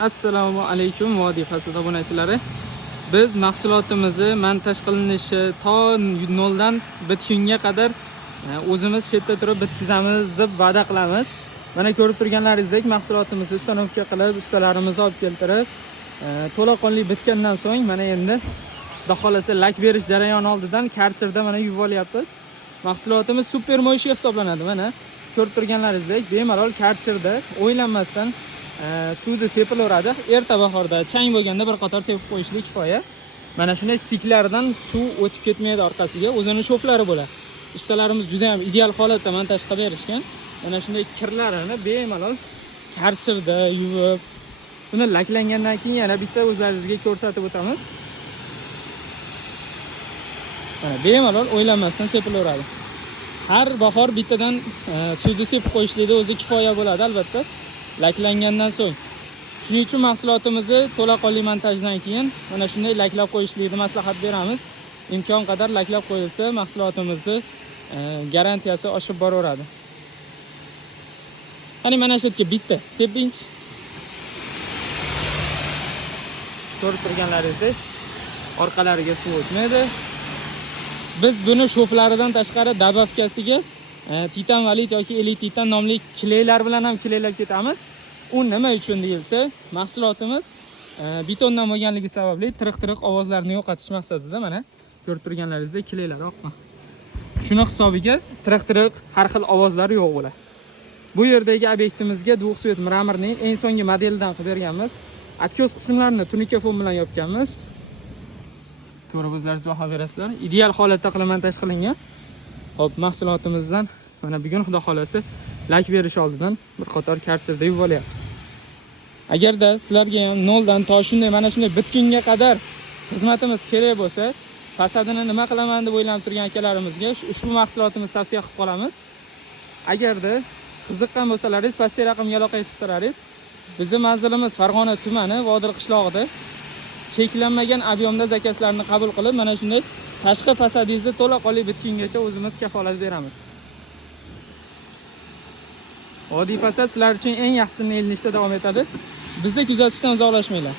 Assalomu alaykum Vodiy fasad obunachilari. Biz mahsulotimizni montaj qilinishi to noldan bitgunga qadar o'zimiz chetda turib bitkizamiz deb va'da qilamiz. Mana ko'rib turganlaringizdek mahsulotimizni ustanovka qilib, ustalarimiz olib keltirib, to'laqonli bitgandan so'ng mana endi xudo xolasa lak berish jarayoni oldidan karcherda mana yuvib olyapmiz. Mahsulotimiz super mo'yshi hisoblanadi. Mana ko'rib turganlaringizdek bemalol karcherda o'ylanmasdan suvni sepilaveradi. Erta bahorda chang bo'lganda bir qator sepib qo'yishlik kifoya. Mana shunday stiklardan suv o'tib ketmaydi orqasiga, o'zini sho'plari bo'ladi. Ustalarimiz juda ham ideal holatda montaj qilib berishgan. Mana shunday kirlarini bemalol karcherda yuvib, buni laklangandan keyin yana bitta o'zlaringizga ko'rsatib o'tamiz. Mana bemalol o'ylanmasdan sepilaveradi. Har bahor bittadan suvni sepib qo'yishlikda o'zi kifoya bo'ladi albatta. Laklangandan so'ng. Shuning uchun mahsulotimizni to'laqonli montajdan keyin mana shunday laklab qo'yishlikni maslahat beramiz. Imkon qadar laklab qo'yilsa mahsulotimizni garantiyasi oshib boraveradi. Qani mana shu yerga bitta sepinch. Ko'rib turganlaringizdek, orqalariga suv o'tmaydi. Biz buni sho'flaridan tashqari dabavkasiga titan valit yoki elit titan nomli kleylar bilan ham kleylab ketamiz. U nima uchun deyilsa, mahsulotimiz betondan bo'lganligi sababli tiriq-tiriq ovozlarni yo'qotish maqsadida mana ko'rib turganlaringizdek kleylar oqma. Shuni hisobiga tiriq-tiriq har xil ovozlar yo'q bo'ladi. Bu yerdagi obyektimizga 200 mramorning eng so'nggi modelidan qilib berganmiz. Atkos qismlarini tunika foam bilan yopganmiz. Ko'rib o'zlaringiz baho berasizlar. Ideal holatda qilib montaj qilingan. Hop, mahsulotimizdan mana bugun xudo xolasa lak berish oldidan bir qator karcherda yuvib olyapmiz. Agarda sizlarga ham noldan to shunday mana shunday bitgunga qadar xizmatimiz kerak bo'lsa, fasadini nima qilaman deb o'ylanib turgan akalarimizga ushbu mahsulotimizni tavsiya qilib qolamiz. Agarda qiziqqan bo'lsalaringiz, pastki raqamga aloqa qilsalaringiz, bizning manzilimiz Farg'ona tumani, Vodil qishlog'ida cheklanmagan ob'yomda zakazlarni qabul qilib, mana shunday tashqi fasadingizni to'laqonli bitgungacha o'zimiz kafolat beramiz. Vodiy fasad sizlar uchun eng yaxshisini elinishda davom etadi. Bizni kuzatishdan uzoqlashmanglar.